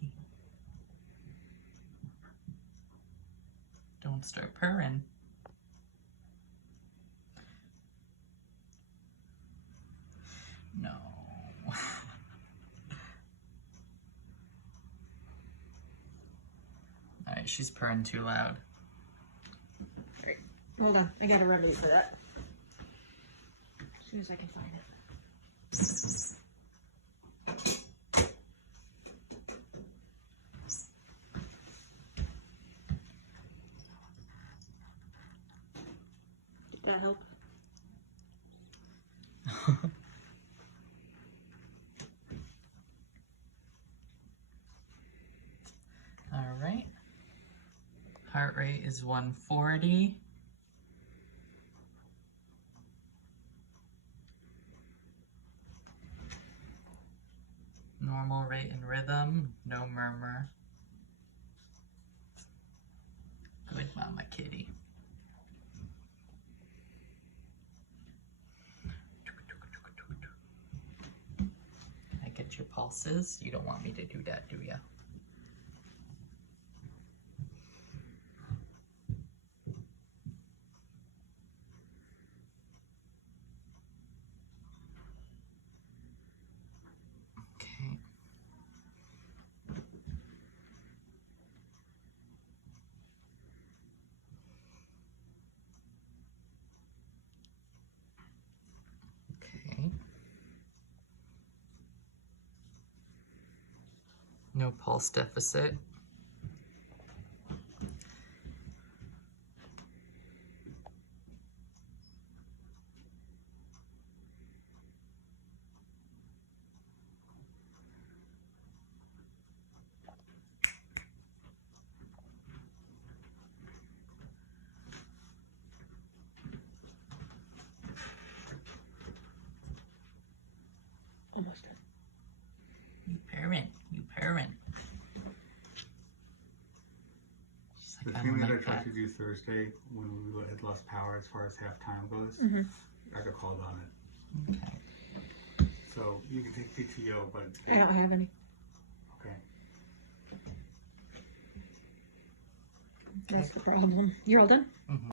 kitty. Don't start purring. No. Alright, she's purring too loud. Alright, hold on. I got a remedy for that. As soon as I can find it. Did that help? Alright. Heart rate is 140. Normal rate and rhythm, no murmur. Good mama kitty. I get your pulses? You don't want me to do that, do ya? Okay. Okay. No pulse deficit. Almost done. You parent, you parent. She's The like, I thing don't that I like tried that. to do Thursday when we had lost power as far as halftime goes, I got called on it. Okay. So you can take PTO, but I don't have any. okay. That's the problem. You're all done? Mhm.